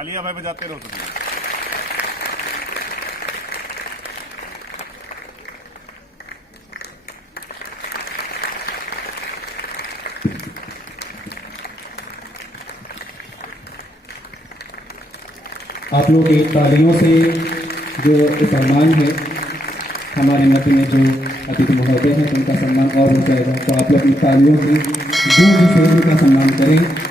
तालियां भाई बजाते रहो तुम। आप लोग की तालियों से जो सम्मान है, हमारे मध्य में जो अतिथि महोदय हैं उनका सम्मान और हो जाएगा। तो आप लोग अपनी तालियों की गूंज से उनका सम्मान करें।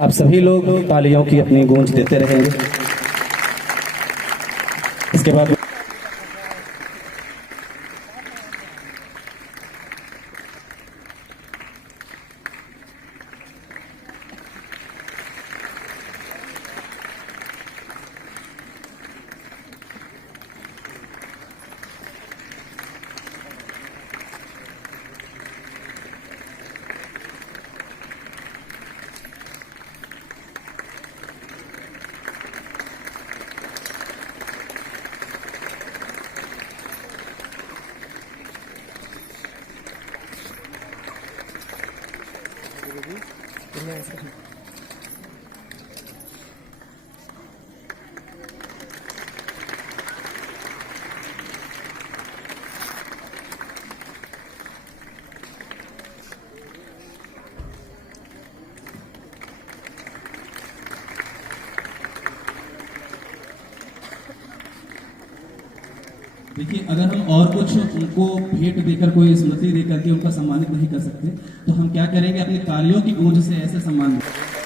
आप सभी लोग तालियों की अपनी गूंज देते रहेंगे। इसके बाद देखिए, अगर हम और कुछ उनको भेंट देकर, कोई स्मृति देकर के उनका सम्मानित नहीं कर सकते, तो हम क्या करेंगे, अपनी तालियों की गूंज से ऐसे सम्मान दें।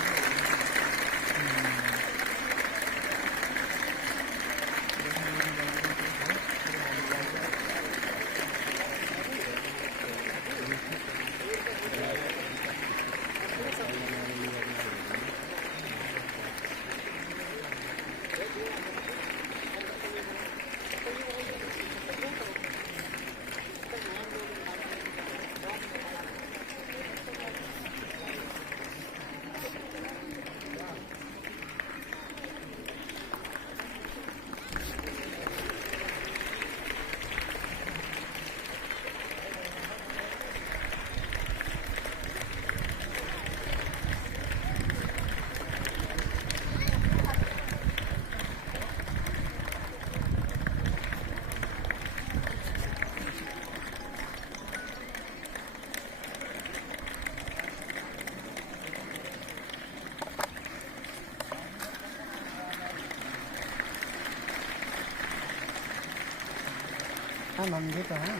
नंदी तो है।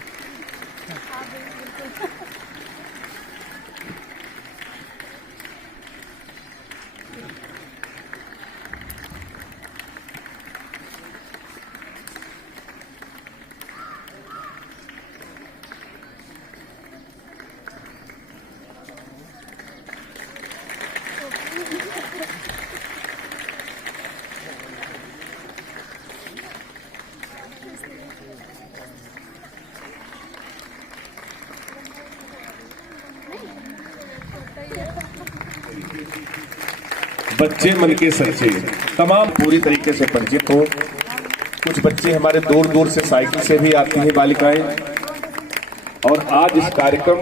बच्चे मन के सच्चे तमाम पूरी तरीके से परिचित हो। कुछ बच्चे हमारे दूर दूर से साइकिल से भी आती हैं बालिकाएं, और आज इस कार्यक्रम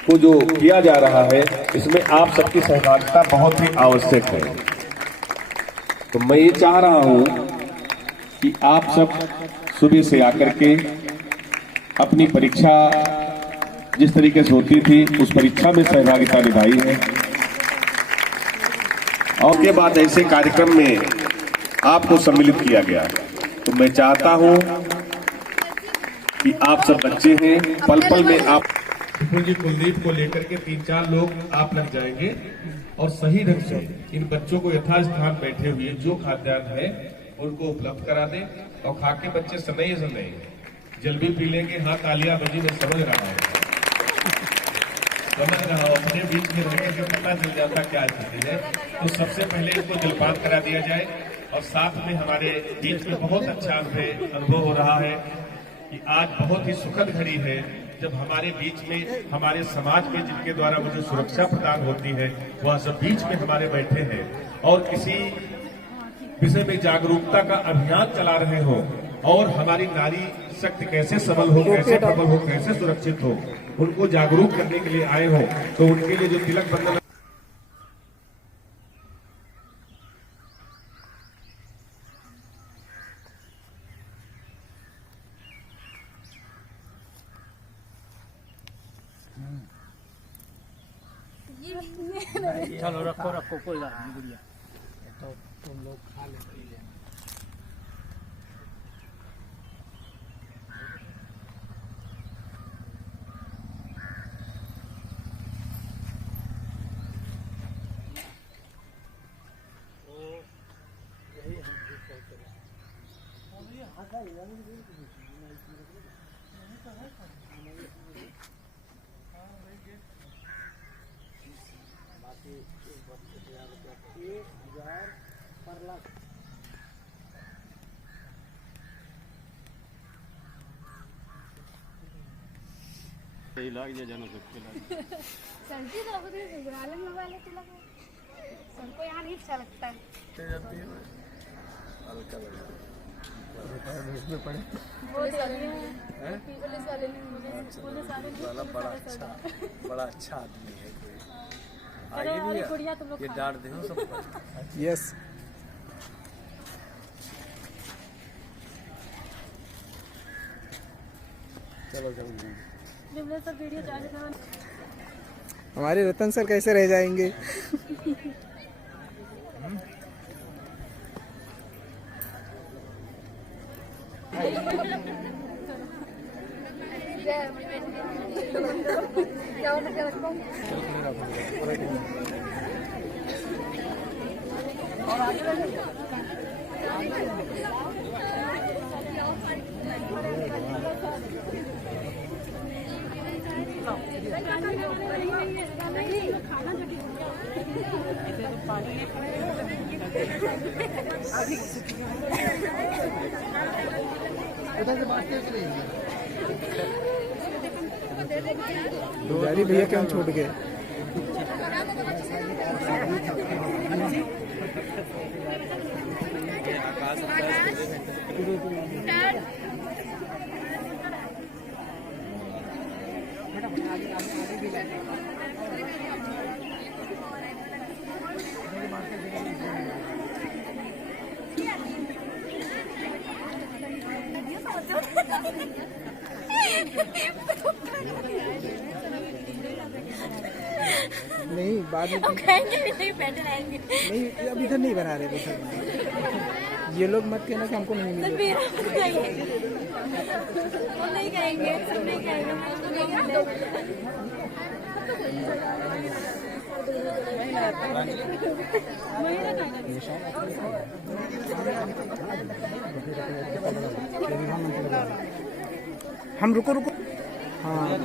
को जो किया जा रहा है इसमें आप सबकी सहभागिता बहुत ही आवश्यक है। तो मैं ये चाह रहा हूं कि आप सब सुबह से आकर के अपनी परीक्षा जिस तरीके से होती थी उस परीक्षा में सहभागिता निभाई है, और के बाद ऐसे कार्यक्रम में आपको सम्मिलित किया गया। तो मैं चाहता हूं कि आप सब बच्चे हैं, पल पल में आप जी कुलदीप को लेकर के 3-4 लोग आप लग जाएंगे। और सही ढंग से इन बच्चों को यथास्थान बैठे हुए जो खाद्यान्न है उनको उपलब्ध करा दें और खा के बच्चे समय समय जल भी पी लेंगे। हाँ, तालियां बजी, मैं समझ रहा हूँ, अपने बीच में रहकर के पता चल जाता क्या स्थिति है। तो सबसे पहले इनको जलपान करा दिया जाए और साथ में हमारे बीच में बहुत अच्छा अनुभव हो रहा है कि आज बहुत ही सुखद घड़ी है जब हमारे बीच में, हमारे समाज में जिनके द्वारा मुझे सुरक्षा प्रदान होती है वह सब बीच में हमारे बैठे हैं और किसी विषय में जागरूकता का अभियान चला रहे हो और हमारी नारी शक्ति कैसे सबल हो, कैसे प्रबल हो, कैसे सुरक्षित हो, उनको जागरूक करने के लिए आए हो। तो उनके लिए जो तिलक बंधन चलो रखो रखो, कोई बात नहीं गुड़िया, तो तुम लोग खा ले। सर्दी तो होती है, गुलाल में वाले तिलक सबको यहाँ नहीं अच्छा लगता है। बड़ा अच्छा आदमी है कोई, आगे भी ये डांट दे सबको। यस, चलो सब वीडियो हमारे रतन सर कैसे रह जाएंगे। पुजारी भैया क्यों छूट गए। नहीं बाद में खाएंगे भी नहीं, बैठे रहेंगे नहीं, अब इधर नहीं बना रहे थे। ये लोग मत कहना कि हमको नहीं मिले। वो नहीं कहेंगे, सब नहीं कहेंगे। हम रुको रुको, हाँ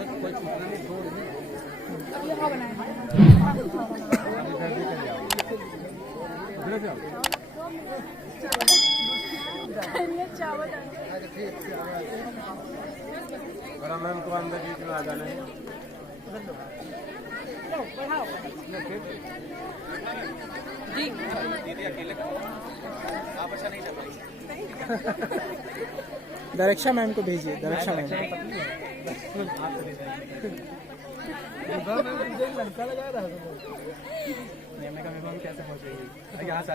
मैम को अंदर बीच में आ जाना है। दरक्षा मैम को भेजिए, दरक्षा मैम। लड़का लगा रहा है, कैसे पहुंचेगी यहाँ से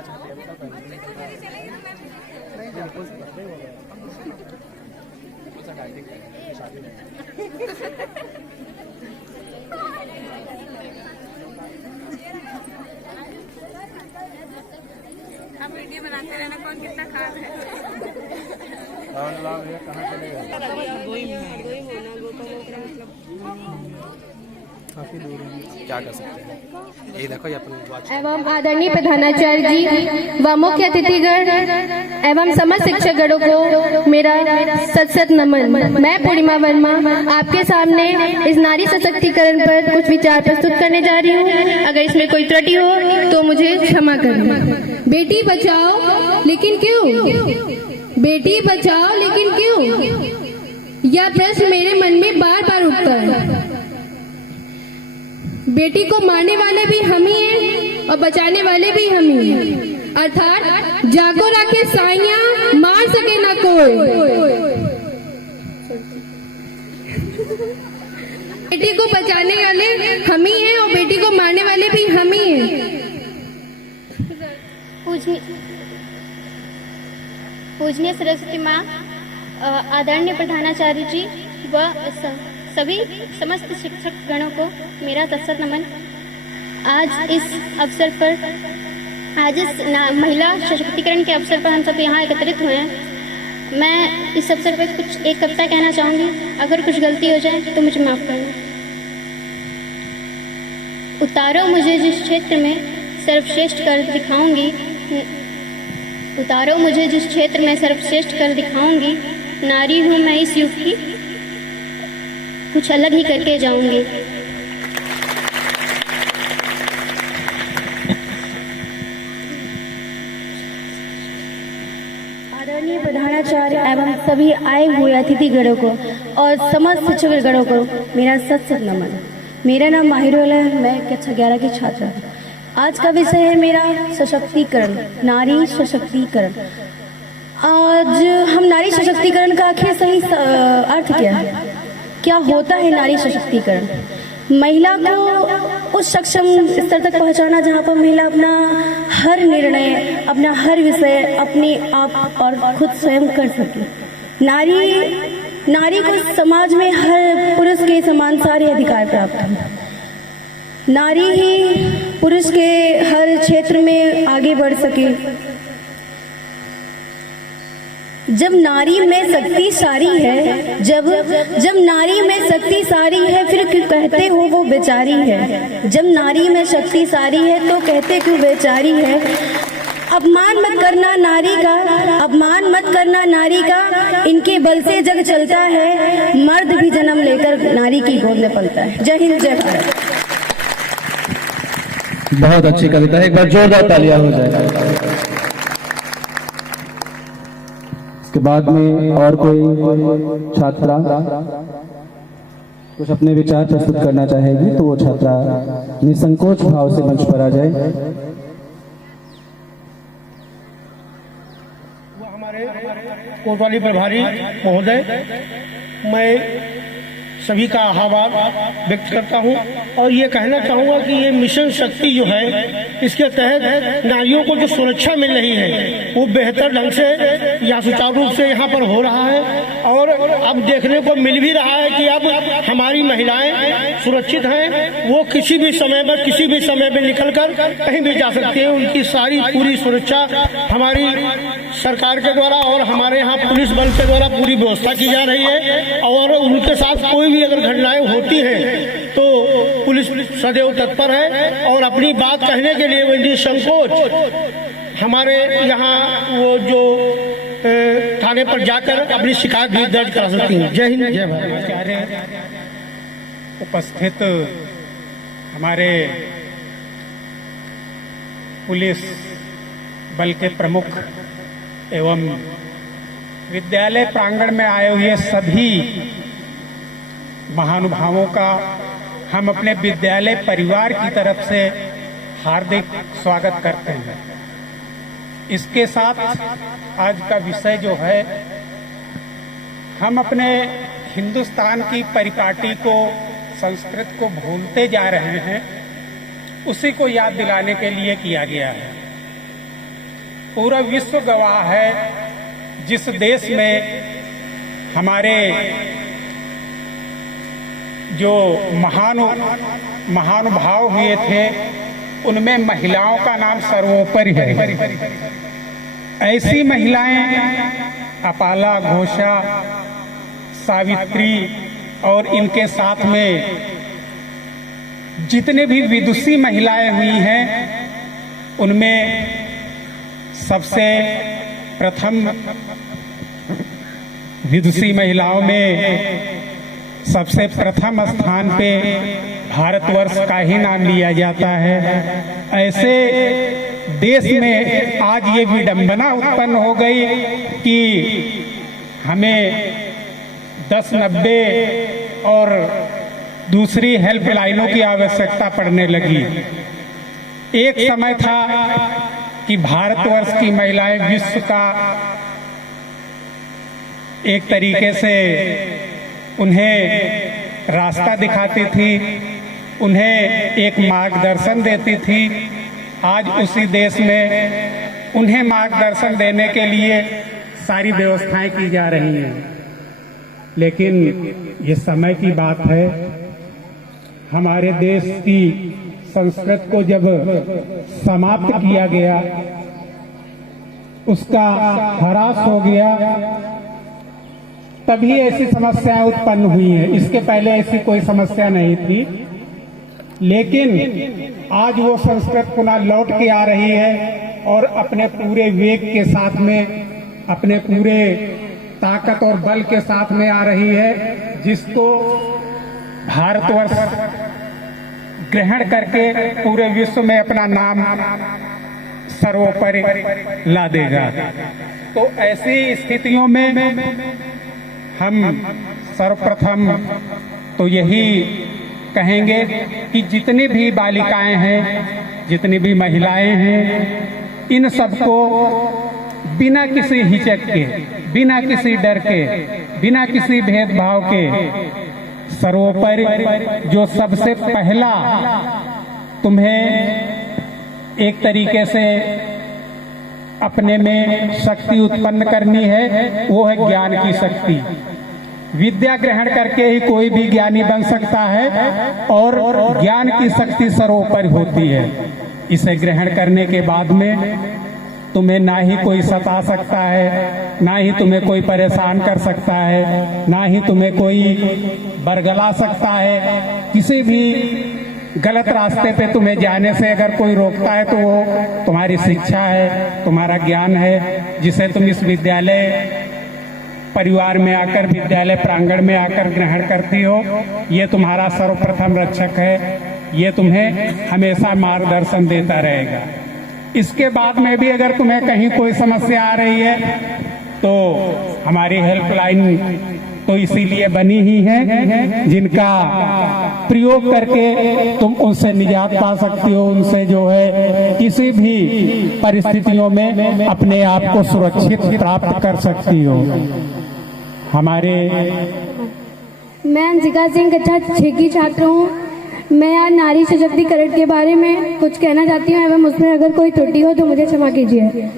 हम वीडियो बनाते रहना, कौन कितना खा रहा है। कहाँ चलेगा। काफ़ी दूर है, क्या कर सकते हैं। ये देखो ये अपन वॉच एवं आदरणीय प्रधानाचार्य जी व मुख्य अतिथिगण एवं समस्त शिक्षकगणों को मेरा सत नमन। मैं पूर्णिमा वर्मा आपके सामने इस नारी सशक्तिकरण पर कुछ विचार प्रस्तुत करने जा रही हूँ। अगर इसमें कोई त्रुटि हो तो मुझे क्षमा करना। बेटी बचाओ लेकिन क्यों? बेटी बचाओ लेकिन क्यों? यह प्रश्न मेरे मन में बार बार उठता है। बेटी को मारने वाले भी हम ही हैं और बचाने वाले भी हम ही हैं, अर्थात जागो राखे साइयां मार सके ना कोई। बेटी को बचाने वाले हम ही हैं और बेटी को मारने वाले भी हम ही हैं। पूजनीय सरस्वती माँ, आदरणीय प्रधानाचार्य जी व सभी समस्त शिक्षक गणों को मेरा सत नमन। आज इस अवसर पर, आज इस महिला सशक्तिकरण के अवसर पर हम सब यहाँ एकत्रित हुए हैं। मैं इस अवसर पर कुछ एक कविता कहना चाहूँगी। अगर कुछ गलती हो जाए तो मुझे माफ करना। उतारो मुझे जिस क्षेत्र में सर्वश्रेष्ठ कर दिखाऊंगी, उतारो मुझे जिस क्षेत्र में सर्वश्रेष्ठ कर दिखाऊंगी, नारी हूँ मैं इस युग की, कुछ अलग ही करके जाऊंगी। आदरणीय प्रधानाचार्य एवं सभी आए हुए अतिथिगणों को और समस्त शिक्षकगणों को मेरा सत नमन। मेरा नाम माहिरुल है, मैं कक्षा 11 की छात्रा हूँ। आज का विषय है मेरा सशक्तिकरण, नारी सशक्तिकरण। आज हम नारी सशक्तिकरण का आखिर सही अर्थ क्या है, क्या होता है नारी सशक्तिकरण? महिला को उस सक्षम स्तर तक पहुंचाना जहां पर महिला अपना हर निर्णय, अपना हर विषय अपने आप और खुद स्वयं कर सके। नारी को समाज में हर पुरुष के समान सारे अधिकार प्राप्त हैं। नारी ही पुरुष के हर क्षेत्र में आगे बढ़ सके। जब नारी में शक्ति सारी है, जब नारी में शक्ति सारी है, फिर क्यों कहते हो वो बेचारी है? जब नारी में शक्ति सारी है तो कहते क्यों बेचारी है? अपमान मत करना नारी का, अपमान मत करना नारी का, इनके बल से जग चलता है, मर्द भी जन्म लेकर नारी की गोद में पलता है। जय हिंद, जय भारत। बहुत अच्छी कविता है, एक बार जोरदार तालियां हो जाए। इसके बाद में और कोई छात्रा कुछ अपने विचार प्रस्तुत करना चाहेगी तो वो छात्रा निसंकोच भाव से मंच पर आ जाए। वो हमारे कोतवाली प्रभारी महोदय, मैं सभी का आभार व्यक्त करता हूं और ये कहना चाहूँगा कि ये मिशन शक्ति जो है, इसके तहत नारियों को जो सुरक्षा मिल रही है वो बेहतर ढंग से या सुचारू रूप से यहाँ पर हो रहा है। और अब देखने को मिल भी रहा है कि अब हमारी महिलाएं सुरक्षित हैं, वो किसी भी समय में निकल कर कहीं भी जा सकती हैं। उनकी सारी पूरी सुरक्षा हमारी सरकार के द्वारा और हमारे यहाँ पुलिस बल के द्वारा पूरी व्यवस्था की जा रही है। और उनके साथ कोई भी अगर घटनाएं होती हैं तो पुलिस सदैव तत्पर है और अपनी बात कहने के लिए वो निसंकोच हमारे यहाँ वो जो थाने पर जाकर अपनी शिकायत भी दर्ज करा सकती हैं। जय हिंद, जय भारत। उपस्थित हमारे पुलिस बल के प्रमुख एवं विद्यालय प्रांगण में आए हुए सभी महानुभावों का हम अपने विद्यालय परिवार की तरफ से हार्दिक स्वागत करते हैं। इसके साथ आज का विषय जो है, हम अपने हिंदुस्तान की परिपाटी को, संस्कृत को भूलते जा रहे हैं, उसी को याद दिलाने के लिए किया गया है। पूरा विश्व गवाह है, जिस देश में हमारे जो महानुभाव हुए थे उनमें महिलाओं का नाम सर्वोपरि है। ऐसी महिलाएं अपाला, घोषा, सावित्री और इनके साथ में जितने भी विदुषी महिलाएं हुई हैं उनमें सबसे प्रथम विदुषी महिलाओं में सबसे प्रथम स्थान पे भारतवर्ष का ही नाम लिया जाता है। ऐसे देश में आज ये विडंबना उत्पन्न हो गई कि हमें 1090 और दूसरी हेल्पलाइनों की आवश्यकता पड़ने लगी। एक समय था कि भारतवर्ष की महिलाएं विश्व का एक तरीके से उन्हें रास्ता दिखाती थी, उन्हें एक मार्गदर्शन देती थी। आज उसी देश में उन्हें मार्गदर्शन देने के लिए सारी व्यवस्थाएं की जा रही हैं। लेकिन ये समय की बात है, हमारे देश की संस्कृति को जब समाप्त किया गया, उसका ह्रास हो गया, तभी ऐसी समस्याएं उत्पन्न हुई हैं। इसके पहले ऐसी कोई समस्या नहीं थी। लेकिन आज वो संस्कृति पुनः लौट के आ रही है और अपने पूरे वेग के साथ में, अपने पूरे ताकत और बल के साथ में आ रही है, जिसको भारतवर्ष ग्रहण करके पूरे विश्व में अपना नाम सर्वोपरि ला देगा। तो ऐसी स्थितियों में हम सर्वप्रथम तो यही कहेंगे कि जितनी भी बालिकाएं हैं, जितनी भी महिलाएं हैं, इन सबको बिना किसी हिचक के, बिना किसी डर के, बिना किसी भेदभाव के सर्वोपरि जो सबसे पहला तुम्हें एक तरीके से अपने में शक्ति उत्पन्न करनी है, वो है ज्ञान की शक्ति। विद्या ग्रहण करके ही कोई भी ज्ञानी बन सकता है और ज्ञान की शक्ति सर्वोपरि होती है। इसे ग्रहण करने के बाद में तुम्हें ना ही कोई सता सकता है, ना ही तुम्हें कोई परेशान कर सकता है, ना ही तुम्हें कोई बरगला सकता है। किसी भी गलत रास्ते पे तुम्हें जाने से अगर कोई रोकता है तो वो तुम्हारी शिक्षा है, तुम्हारा ज्ञान है, जिसे तुम इस विद्यालय परिवार में आकर, विद्यालय प्रांगण में आकर ग्रहण करती हो। ये तुम्हारा सर्वप्रथम रक्षक है, ये तुम्हें हमेशा मार्गदर्शन देता रहेगा। इसके बाद में भी अगर तुम्हें कहीं कोई समस्या आ रही है तो हमारी हेल्पलाइन तो इसीलिए बनी ही है, जिनका प्रयोग करके तुम उनसे निजात पा सकती हो, उनसे जो है किसी भी परिस्थितियों में अपने आप को सुरक्षित प्राप्त कर सकती हो। हमारे मैं अंशिका सिंह कक्षा 6 की छात्र हूँ। मैं आज नारी सशक्तिकरण के बारे में कुछ कहना चाहती हूँ एवं उसमें अगर कोई त्रुटि हो तो मुझे क्षमा कीजिए।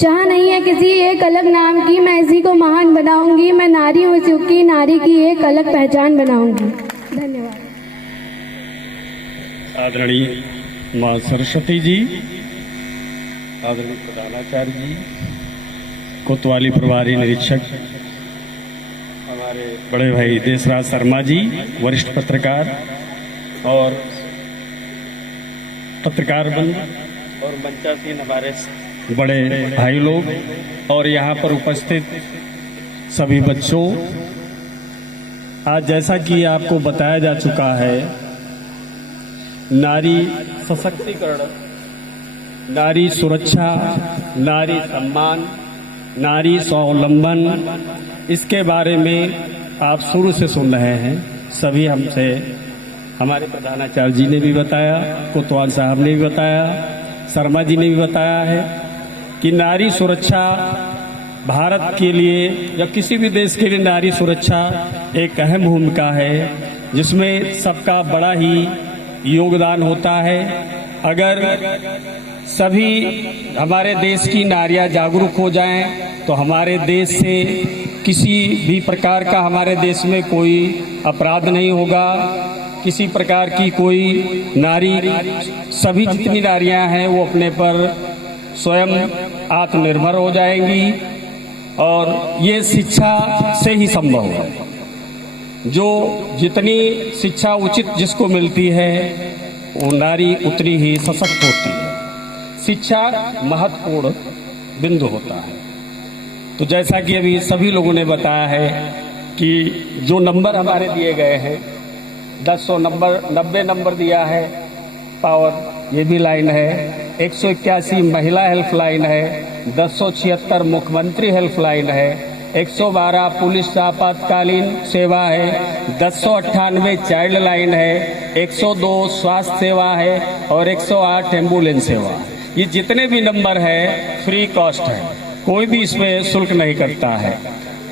चाह नहीं है किसी एक अलग नाम की, मैं इसी को महान बनाऊंगी। मैं नारी हूँ चूंकि नारी की एक अलग पहचान बनाऊंगी। धन्यवाद। आदरणीय माँ सरस्वती जी, आदरणीय प्रधानाचार्य जी, कोतवाली प्रभारी निरीक्षक हमारे बड़े भाई देशराज शर्मा जी, वरिष्ठ पत्रकार और पत्रकार बंधु और मंचासीन हमारे बड़े भाई लोग और यहाँ पर उपस्थित सभी बच्चों, आज जैसा कि आपको बताया जा चुका है, नारी सशक्तिकरण, नारी सुरक्षा, नारी सम्मान, नारी स्वावलंबन, इसके बारे में आप शुरू से सुन रहे हैं। सभी हमसे, हमारे प्रधानाचार्य जी ने भी बताया, कोतवाल साहब ने भी बताया, शर्मा जी ने भी बताया है कि नारी सुरक्षा भारत के लिए या किसी भी देश के लिए नारी सुरक्षा एक अहम भूमिका है, जिसमें सबका बड़ा ही योगदान होता है। अगर सभी हमारे देश की नारियां जागरूक हो जाएं तो हमारे देश से किसी भी प्रकार का हमारे देश में कोई अपराध नहीं होगा, किसी प्रकार की कोई नारी, सभी जितनी नारियां हैं वो अपने पर स्वयं आत्मनिर्भर हो जाएंगी और ये शिक्षा से ही संभव है। जो जितनी शिक्षा उचित जिसको मिलती है वो नारी उतनी ही सशक्त होती है। शिक्षा महत्वपूर्ण बिंदु होता है। तो जैसा कि अभी सभी लोगों ने बताया है कि जो नंबर हमारे दिए गए हैं 10 नंबर 90 नंबर दिया है पावर, ये भी लाइन है। 181 महिला हेल्पलाइन है, 1076 मुख्यमंत्री हेल्पलाइन है, 112 पुलिस आपातकालीन सेवा है, 1098 चाइल्ड लाइन है, 102 स्वास्थ्य सेवा है और 108 एम्बुलेंस सेवा है। ये जितने भी नंबर है फ्री कॉस्ट है, कोई भी इसमें शुल्क नहीं करता है।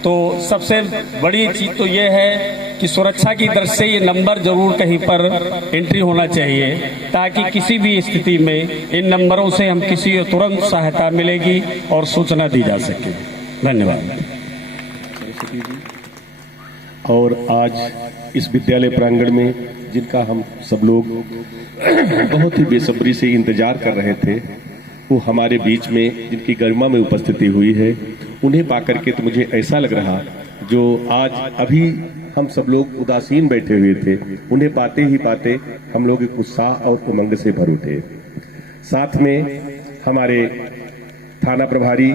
तो सबसे बड़ी चीज़ तो ये है कि सुरक्षा की दृष्टि से ये नंबर जरूर कहीं पर एंट्री होना चाहिए, ताकि किसी भी स्थिति में इन नंबरों से हम किसी को तुरंत सहायता मिलेगी और सूचना दी जा सके। धन्यवाद। और आज इस विद्यालय प्रांगण में जिनका हम सब लोग बहुत ही बेसब्री से इंतजार कर रहे थे, वो हमारे बीच में जिनकी गरिमा में उपस्थिति हुई है, उन्हें पाकर के तो मुझे ऐसा लग रहा जो आज अभी हम सब लोग उदासीन बैठे हुए थे, उन्हें पाते ही पाते हम लोग एक उत्साह और उमंग से भर उठे। साथ में हमारे थाना प्रभारी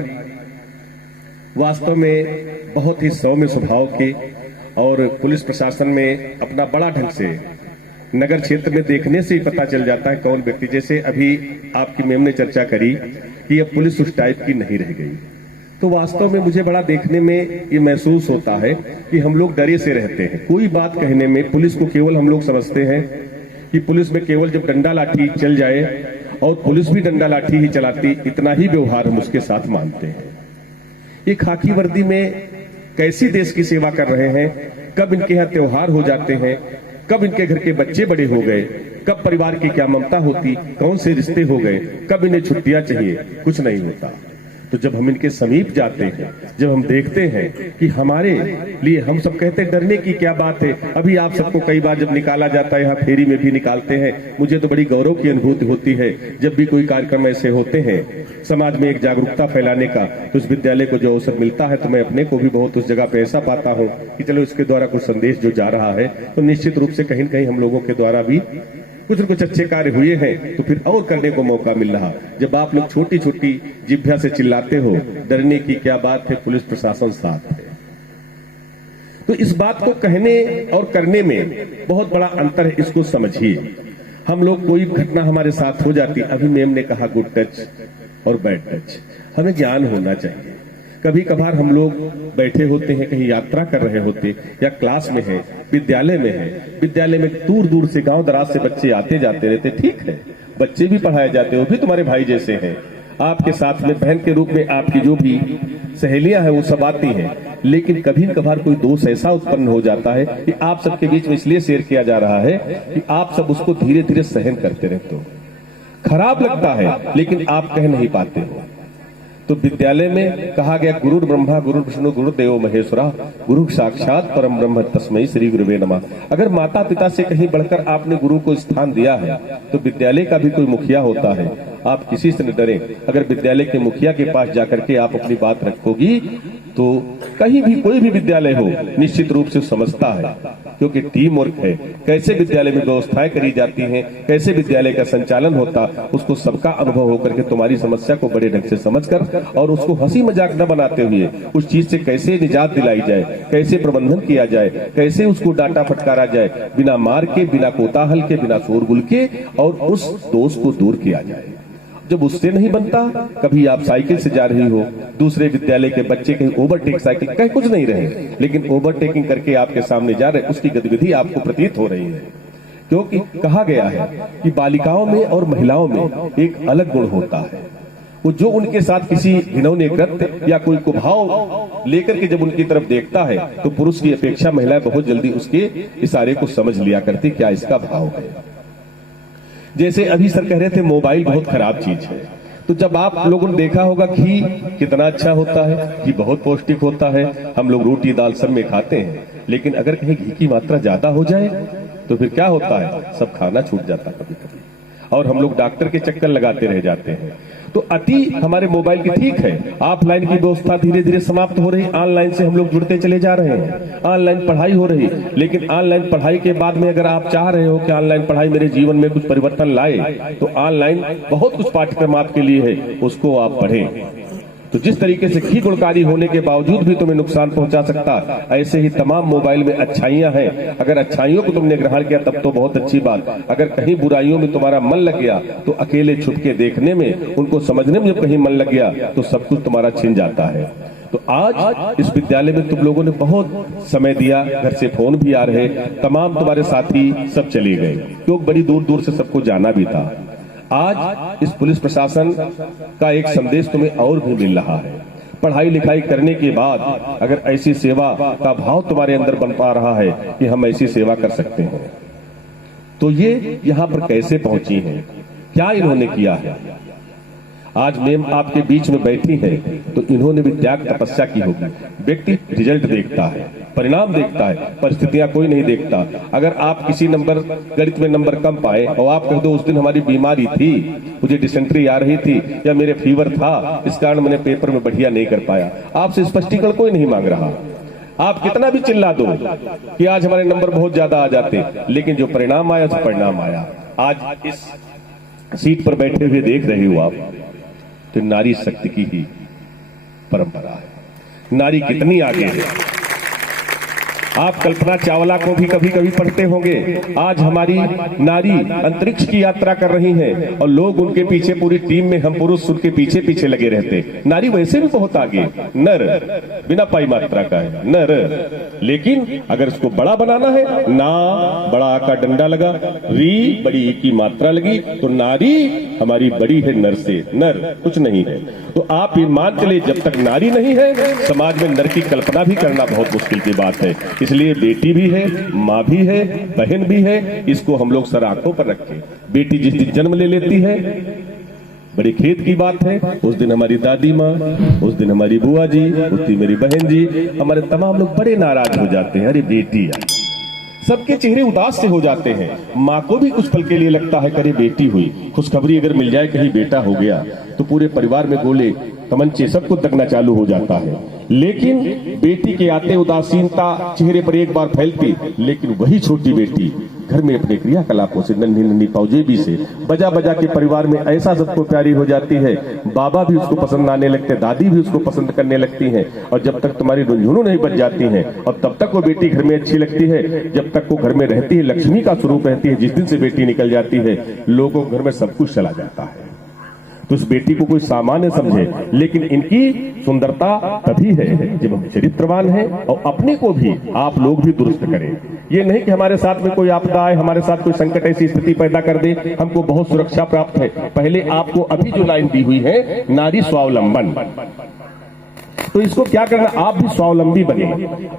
वास्तव में बहुत ही सौम्य स्वभाव के और पुलिस प्रशासन में अपना बड़ा ढंग से नगर क्षेत्र में देखने से ही पता चल जाता है कौन व्यक्ति, जैसे अभी आपकी मैम ने चर्चा करी कि अब पुलिस उस टाइप की नहीं रह गई, तो वास्तव में मुझे बड़ा देखने में ये महसूस होता है कि हम लोग डरे से रहते हैं। कोई बात कहने में पुलिस को केवल हम लोग समझते हैं कि पुलिस में केवल जब डंडा लाठी चल जाए और पुलिस भी डंडा लाठी ही चलाती, इतना ही व्यवहार हम उसके साथ मानते हैं। ये खाकी वर्दी में कैसी देश की सेवा कर रहे हैं, कब इनके यहाँ त्योहार हो जाते हैं, कब इनके घर के बच्चे बड़े हो गए, कब परिवार की क्या ममता होती, कौन से रिश्ते हो गए, कब इन्हें छुट्टियां चाहिए, कुछ नहीं होता। तो जब हम इनके समीप जाते हैं, जब हम देखते हैं कि हमारे लिए, हम सब कहते हैं डरने की क्या बात है, अभी आप सबको कई बार जब निकाला जाता है, यहाँ फेरी में भी निकालते हैं, मुझे तो बड़ी गौरव की अनुभूति होती है जब भी कोई कार्यक्रम ऐसे होते हैं समाज में एक जागरूकता फैलाने का, तो इस विद्यालय को जो अवसर मिलता है तो मैं अपने को भी बहुत उस जगह पे ऐसा पाता हूँ कि चलो इसके द्वारा कुछ संदेश जो जा रहा है, तो निश्चित रूप से कहीं न कहीं हम लोगों के द्वारा भी कुछ न कुछ अच्छे कार्य हुए हैं, तो फिर और करने को मौका मिल रहा। जब आप लोग छोटी छोटी जिभ्या से चिल्लाते हो डरने की क्या बात है, पुलिस प्रशासन साथ है, तो इस बात को कहने और करने में बहुत बड़ा अंतर है, इसको समझिए। हम लोग कोई घटना हमारे साथ हो जाती, अभी मैम ने कहा गुड टच और बैड टच, हमें ज्ञान होना चाहिए। कभी कभार हम लोग बैठे होते हैं, कहीं यात्रा कर रहे होते या क्लास में है, विद्यालय में है, विद्यालय में दूर दूर से गांव दराज से बच्चे आते जाते रहते, ठीक है, बच्चे भी पढ़ाए जाते हो, भी तुम्हारे भाई जैसे हैं, आपके साथ में बहन के रूप में आपकी जो भी सहेलियां हैं वो सब आती हैं, लेकिन कभी कभार कोई दोष ऐसा उत्पन्न हो जाता है कि आप सबके बीच में इसलिए शेयर किया जा रहा है कि आप सब उसको धीरे धीरे सहन करते रहते हो। खराब लगता है लेकिन आप कह नहीं पाते हो। तो विद्यालय में कहा गया गुरु ब्रह्मा गुरु विष्णु गुरुदेव महेश्वरा गुरु साक्षात परम ब्रह्म तस्मै श्री गुरुवे नमः। अगर माता पिता से कहीं बढ़कर आपने गुरु को स्थान दिया है तो विद्यालय का भी कोई मुखिया होता है, आप किसी से न डरें। अगर विद्यालय के मुखिया के पास जाकर के आप अपनी बात रखोगी तो कहीं भी कोई भी विद्यालय हो निश्चित रूप से समझता है, क्योंकि टीम वर्क है। कैसे विद्यालय में व्यवस्थाएं करी जाती हैं, कैसे विद्यालय का संचालन होता, उसको सबका अनुभव होकर के तुम्हारी समस्या को बड़े ढंग से समझकर और उसको हंसी मजाक न बनाते हुए उस चीज से कैसे निजात दिलाई जाए, कैसे प्रबंधन किया जाए, कैसे उसको डांटा फटकारा जाए, बिना मार के, बिना कोताहल के, बिना शोरगुल के, और उस दोष को दूर किया जाए। जब उससे नहीं बनता, कभी आप साइकिल से जा रही हो, दूसरे विद्यालय के बच्चे कहीं ओवरटेक साइकिल कहीं कुछ नहीं रहे, लेकिन ओवरटेकिंग करके आपके सामने जा रहे, उसकी गतिविधि आपको प्रतीत हो रही है। क्योंकि कहा गया है कि बालिकाओं में और महिलाओं में एक अलग गुण होता है, वो जो उनके साथ किसी घिनौने कृत्य या कोई कुभाव लेकर के जब उनकी तरफ देखता है तो पुरुष की अपेक्षा महिलाएं बहुत जल्दी उसके इशारे को समझ लिया करती, क्या इसका भाव है। जैसे अभी सर कह रहे थे मोबाइल बहुत खराब चीज है, तो जब आप लोगों ने देखा होगा घी कितना अच्छा होता है, घी बहुत पौष्टिक होता है, हम लोग रोटी दाल सब में खाते हैं, लेकिन अगर कहीं घी की मात्रा ज्यादा हो जाए तो फिर क्या होता है, सब खाना छूट जाता कभी कभी। और हम लोग डॉक्टर के चक्कर लगाते रह जाते हैं। तो अति हमारे मोबाइल की ठीक है, ऑफलाइन की व्यवस्था धीरे धीरे समाप्त हो रही, ऑनलाइन से हम लोग जुड़ते चले जा रहे हैं, ऑनलाइन पढ़ाई हो रही। लेकिन ऑनलाइन पढ़ाई के बाद में अगर आप चाह रहे हो कि ऑनलाइन पढ़ाई मेरे जीवन में कुछ परिवर्तन लाए, तो ऑनलाइन बहुत कुछ पाठ्यक्रम आपके लिए है, उसको आप पढ़ें। तो जिस तरीके से की गुणकारी होने के बावजूद भी तुम्हें नुकसान पहुंचा सकता, ऐसे ही तमाम मोबाइल में अच्छाइयां हैं। अगर अच्छाइयों को तुमने ग्रहण किया तब तो बहुत अच्छी बात, अगर कहीं बुराइयों में तुम्हारा मन लग गया तो अकेले छुप के देखने में, उनको समझने में जब कहीं मन लग गया तो सब कुछ तुम्हारा छिन जाता है। तो आज इस विद्यालय में तुम लोगों ने बहुत समय दिया, घर से फोन भी आ रहे, तमाम तुम्हारे साथी सब चले गए क्योंकि बड़ी दूर दूर से सबको जाना भी था। आज इस पुलिस प्रशासन का एक संदेश तुम्हें और भी मिल रहा है। पढ़ाई लिखाई करने के बाद अगर ऐसी सेवा का भाव तुम्हारे अंदर बन पा रहा है कि हम ऐसी सेवा कर सकते हैं, तो ये यहाँ पर कैसे पहुंची हैं, क्या इन्होंने किया है। आज मैम आपके बीच में बैठी है तो इन्होंने भी त्याग तपस्या की होगी। व्यक्ति रिजल्ट देखता है, परिणाम देखता है, परिस्थितियां कोई नहीं देखता। अगर आप किसी नंबर गणित में नंबर कम पाए और आप कह दो उस दिन हमारी बीमारी थी, मुझे डिसेंट्री आ रही थी या मेरे फीवर था, इस कारण मैंने पेपर में बढ़िया नहीं कर पाया, आपसे स्पष्टीकरण कोई नहीं मांग रहा। आप कितना भी चिल्ला दो कि आज हमारे नंबर बहुत ज्यादा आ जाते, लेकिन जो परिणाम आया तो परिणाम आया। आज इस सीट पर बैठे हुए देख रहे हो आप, तो नारी शक्ति की ही परंपरा है। नारी कितनी आगे है। आप कल्पना चावला को भी कभी कभी पढ़ते होंगे। आज हमारी नारी अंतरिक्ष की यात्रा कर रही हैं और लोग उनके पीछे, पूरी टीम में हम पुरुष उनके पीछे पीछे लगे रहते। नारी वैसे भी बहुत आगे, नर बिना पाई मात्रा का है, नर। लेकिन अगर इसको बड़ा बनाना है, ना बड़ा का डंडा लगा, री बड़ी की मात्रा लगी, तो नारी हमारी बड़ी है नर से, नर कुछ नहीं है। तो आप ये मान चले जब तक नारी नहीं है, समाज में नर की कल्पना भी करना बहुत मुश्किल की बात है। इसलिए बेटी भी है, माँ भी है, बहन भी है, इसको हम लोग सर आंखों पर रखें। बेटी जिस दिन जन्म ले लेती है, बड़ी खेत की बात है, उस दिन हमारी दादी माँ, उस दिन हमारी बुआ जी, उस दिन मेरी बहन जी, हमारे तमाम लोग बड़े नाराज हो जाते हैं, अरे बेटी है। सबके चेहरे उदास से हो जाते हैं। माँ को भी कुछ पल के लिए लगता है करे बेटी हुई, खुशखबरी अगर मिल जाए कहीं बेटा हो गया, तो पूरे परिवार में गोले तमंचे सबको दगना चालू हो जाता है। लेकिन बेटी के आते उदासीनता चेहरे पर एक बार फैलती, लेकिन वही छोटी बेटी घर में अपने क्रियाकलापों से, नन्ही नन्ही पौजेबी से, बजा बजा के परिवार में ऐसा सबको प्यारी हो जाती है। बाबा भी उसको पसंद आने लगते, दादी भी उसको पसंद करने लगती हैं। और जब तक तुम्हारी रुझानों नहीं बच जाती हैं, और तब तक वो बेटी घर में अच्छी लगती है, जब तक वो घर में रहती है, लक्ष्मी का स्वरूप रहती है। जिस दिन से बेटी निकल जाती है, लोगों के घर में सब कुछ चला जाता है। तो उस बेटी को कोई सामान्य समझे, लेकिन इनकी सुंदरता तभी है जब हम चरित्रवान हैं और अपने को भी आप लोग भी दुरुस्त करें। ये नहीं कि हमारे साथ में कोई आपदा आए, हमारे साथ कोई संकट ऐसी स्थिति पैदा कर दे, हमको बहुत सुरक्षा प्राप्त है। पहले आपको अभी जो लाइन दी हुई है, नारी स्वावलंबन, तो इसको क्या करना, आप भी स्वावलंबी बने,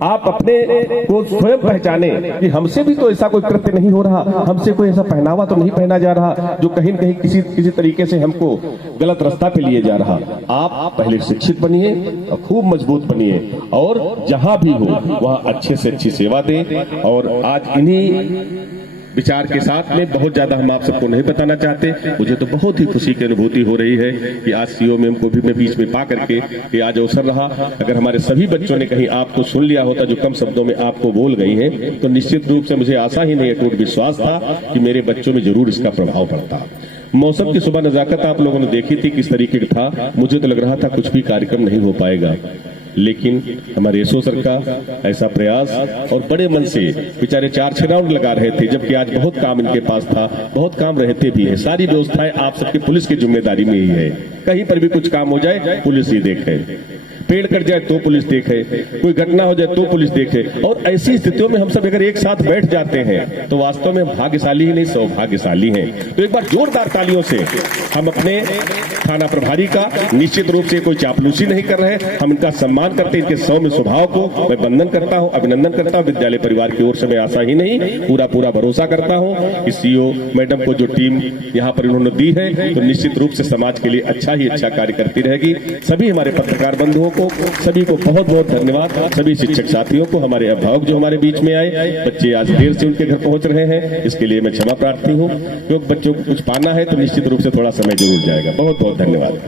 आप अपने को स्वयं पहचाने कि हमसे भी तो ऐसा कोई कृत्य नहीं हो रहा, हमसे कोई ऐसा पहनावा तो नहीं पहना जा रहा जो कहीं न कहीं किसी तरीके से हमको गलत रास्ता पे लिए जा रहा। आप पहले शिक्षित बनिए और खूब मजबूत बनिए, और जहां भी हो वहां अच्छे से अच्छी सेवा दें। और आज इन्हीं विचार के साथ में बहुत ज्यादा हम आप सबको नहीं बताना चाहते, मुझे तो बहुत ही खुशी की अनुभूति हो रही है कि आज सीओ मैम को भी मैं बीच में पा करके ये आज अवसर रहा। अगर हमारे सभी बच्चों ने कहीं आपको सुन लिया होता जो कम शब्दों में आपको बोल गई हैं, तो निश्चित रूप से मुझे आशा ही नहीं, अटूट विश्वास था कि मेरे बच्चों में जरूर इसका प्रभाव पड़ता। मौसम की सुबह नजाकत आप लोगों ने देखी थी किस तरीके का था। मुझे तो लग रहा था कुछ भी कार्यक्रम नहीं हो पाएगा, लेकिन हमारे एसओ सर का ऐसा प्रयास और बड़े मन से बेचारे 4-6 राउंड लगा रहे थे, जबकि आज बहुत काम इनके पास था, बहुत काम रहते भी है। सारी व्यवस्थाएं आप सबके पुलिस की जिम्मेदारी में ही है। कहीं पर भी कुछ काम हो जाए पुलिस ही देखे, पेड़ कट जाए तो पुलिस देखे, कोई घटना हो जाए तो पुलिस देखे। और ऐसी स्थितियों में हम सब अगर एक साथ बैठ जाते हैं तो वास्तव में भाग्यशाली ही नहीं सौभाग्यशाली हैं। तो एक बार जोरदार तालियों से हम अपने थाना प्रभारी का निश्चित रूप से कोई चापलूसी नहीं कर रहे, हम इनका सम्मान करते हैं, इनके सौम्य स्वभाव को मैं वंदन करता हूं, अभिनंदन करता हूं। विद्यालय परिवार की ओर से मैं आशा ही नहीं पूरा भरोसा करता हूं कि सीओ मैडम को जो टीम यहाँ पर इन्होंने दी है, तो निश्चित रूप से समाज के लिए अच्छा ही अच्छा कार्य करती रहेगी। सभी हमारे पत्रकार बंधुओं को अभिभावकों सभी को बहुत बहुत धन्यवाद। सभी शिक्षक साथियों को, हमारे अभिभावक जो हमारे बीच में आए, बच्चे आज देर से उनके घर पहुंच रहे हैं, इसके लिए मैं क्षमा प्रार्थी हूँ, क्योंकि बच्चों को कुछ पाना है तो निश्चित रूप से थोड़ा समय जरूर जाएगा। बहुत बहुत धन्यवाद।